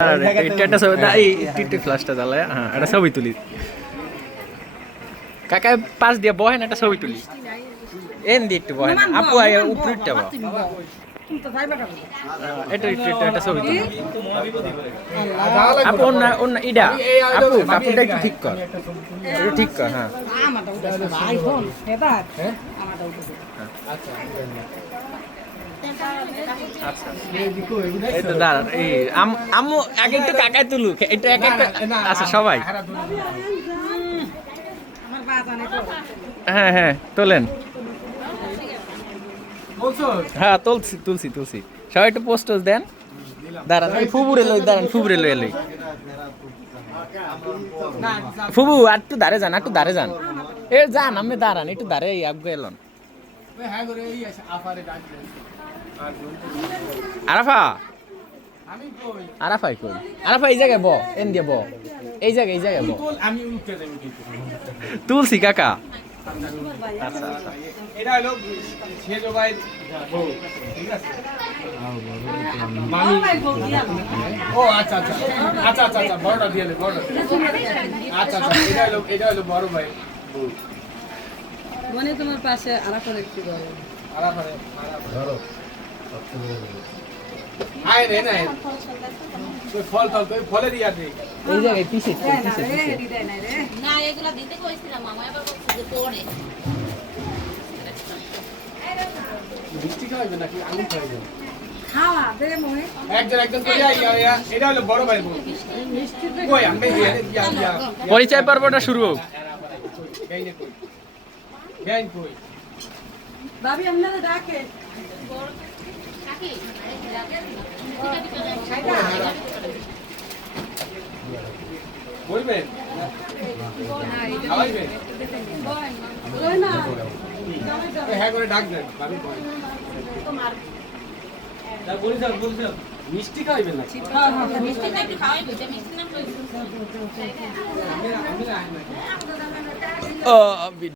একটা ছবি এই টিকটক ফ্ল্যাশটা জ্বালায় হ্যাঁ একটা ছবি তুলি কাকা পাশ দিয়ে বহেন একটা ছবি তুলি এন দিয়ে একটু বহেন আপু উপরেরটা বা এটা একটু একটা ছবি তুলি আপু অন্য অন্য ইডা আপু কাপড়টা একটু ঠিক কর একটু ঠিক কর হ্যাঁ এই তো দাঁড়ান এই আম্মু আগে একটু কাকায় তুলুক এটা এক একটা আচ্ছা সবাই হ্যাঁ হ্যাঁ তোলেন হ্যাঁ তুলছি তুলছি তুলছি সবাই একটু পোস্ট দেন দাঁড়ান এই ফুবুরে লই দাঁড়ান ফুবুরে লই লই ফুবু আর একটু দাঁড়ে যান একটু দাঁড়ে যান এ যান আমি দাঁড়ান একটু দাঁড়ে আগে এলন আরাফা আরাফাই কই আরাফা এই জায়গায় ব এন দিয়ে ব এই জায়গায় ব আমি তুলছি কাকা আচ্ছা আচ্ছা এটা হলো সেজো ভাই বউ ঠিক আছে মামি ও আচ্ছা আচ্ছা আচ্ছা আচ্ছা আচ্ছা বড়টা দিয়ে দে বড়টা আচ্ছা আচ্ছা এটা হলো বড় ভাই বউ মানে তোমার পাশে আরাফা একটু বলো আরাফা ধরো আয় রে না তো ফল ফলে দিয়া দে এই জায়গায় পিছে না এগুলা দিতে কইছিলাম মামা এবার বলছে যে পড়ে মিষ্টি খাওয়াবে নাকি আঙুর খাওয়াবে খাওয়া দে মোহে একজন করে আইয়া এটা হলো বড় ভাই বউ কই আমি দিয়া পরিচয় পর্বটা শুরু হোক গাইনে কই গাইন কই ভাবি আপনারা ডাকে কাকি বলবেন খাওয়াইবেন ওই না হ্যাঁ করে ডাক দেন ভাবি কই তা বলি যাও মিষ্টি খাইবেন না মিষ্টিটা একটু খাওয়াই বুঝে মিষ্টি না কই আমি ও